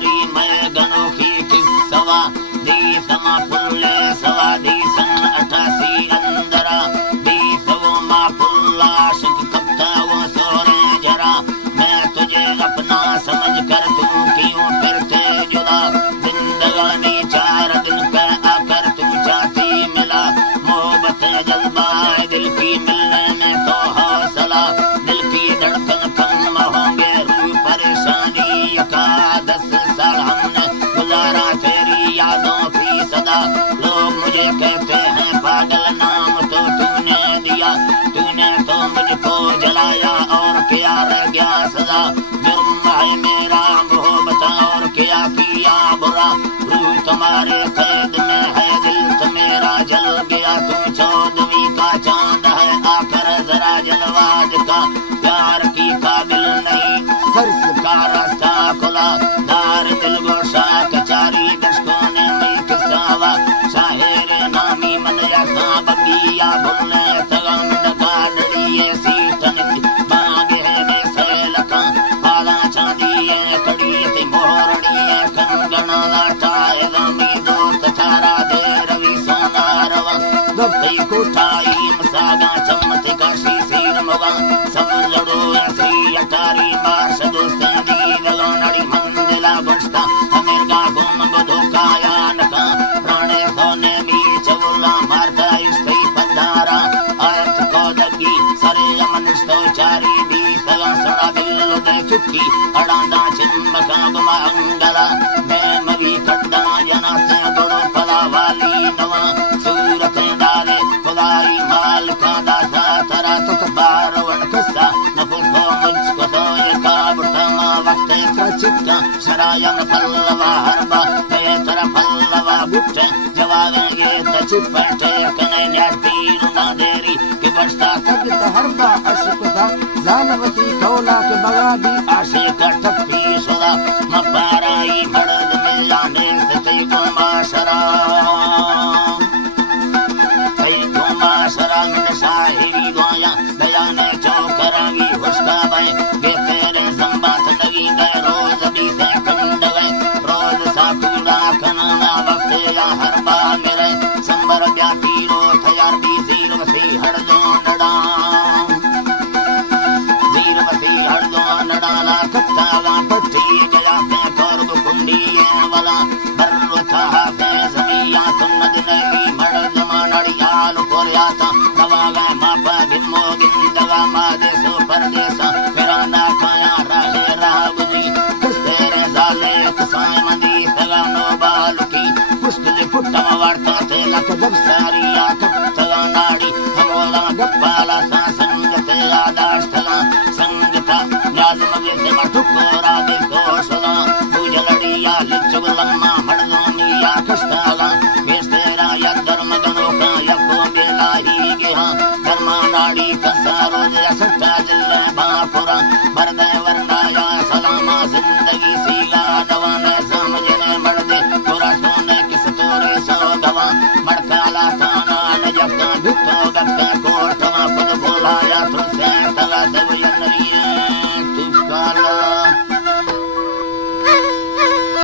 चारी मैं गनो की किस सवा दी समा पुल्ले सवा दी सन 88 अंदरा दी सवो मा पुल्ला सुख कप्ता वो सोरे जरा मैं तुझे अपना समझ कर तू क्यों फिरते जुदा जिंदगानी 4 दिन पे आकर तू चाहती मिला मोहब्बत जज्बा दिल की मिलने में तो हौसला दिल की धड़कन कम होंगे रूह परेशानी का 10 साल हमने गुजारा तेरी यादों की सदा लोग मुझे कहते हैं पागल नाम तो तूने दिया तूने तो मुझको जलाया और क्या रह गया सजा जुर्म है मेरा मोहब्बत और क्या किया बुरा रूह तुम्हारे कैद में है दिल तो मेरा जल गया तू 14वीं का चांद है आकर जरा जलवा दिखा प्यार की काबिल नहीं फर्ज का रास्ता खुला दार दिल गोशा कचारी दशकों ने मैं किसावा शायर नामी मन जैसा बगिया भूलने तगम डका डलिए सीटन मांगे में सैलका पाला चांदी कड़ी ते मोरड़ी कंगना लाटा एदमी दोस्त थारा दे रवि सोना रवा दफ्ती कोठाई मसागा चमत काशी सीर मोगा समझड़ो ऐसी अटारी बाश दोस्ते दी लगोनड़ी मंदिला गुस्ता अमेरिका घूम धोखा या नका प्राणे सोने मी चवला मारता इसकी पंधारा आयत कोदगी सरे अमनिस्तो चारी दी सला सड़ा बिल्लो दे चुकी अड़ांदा चिम्बका गुमा अंगला मैं मवी कड्डा जना से गुड़ो पला वाली नवा सूरत डाले खुदाई माल का दासा तरा तुत बारवन कसा नफुसो मुझको तो ये काबुटमा वक्त चित्ता शरायम फल्लवा हरबा ये तरह फल्लवा बुट जवागे तचिपटे कने न्यातीर ना देरी कि बस्ता तक हरबा अशकुदा जानवती कौला के बगादी आशे का टप्पी सुदा मपाराई मर्द में जाने ते को माशरा शराब शाहिरी गोया बयाने चौकरागी हुस्का भाई बेतेरे संबात लगी गए रोज भी से कंड गए रोज सातुड़ा कनाना वक्त या हर बा मेरे संबर व्यापी रो थयार भी जीर वसी हड़ दो नड़ा जीर वसी हड़ दो नड़ा कत्ताला पट्टी गया पे कर्ब कुंडी वाला बर्वथा पे जमिया सुन्न दिन की मर्द मानड़ियाल कोरियाता नवागा मापा गिमो गिंदगा मादे सो परदेसा फिराना काया रहे राबुजी कुस्तेरे जाले कसाय मंदी तगा नो बालुकी पुष्कले पुट्टम वार्ता थे लक जब सारिया कत्तगा नाड़ी हमोला गप्पाला सा संगते आदाष्टला संगता न्याज मगे से मठुकोरा दे कोशला बुझलड़िया लिचुगलम्मा मर्दों मिया कष्टाला बेस्तेरा या धर्म गनोका यको बेलाही गिहा धर्मा नाड़ी कसारो जया सट्टा जिल्ला बापुरा मर्दे वर्णाया सलामा जिंदगी सीला दवाने समझने मर्दे पूरा सोने किस तोरे सो गवा मड़काला थाना नजका दुखो गप्पे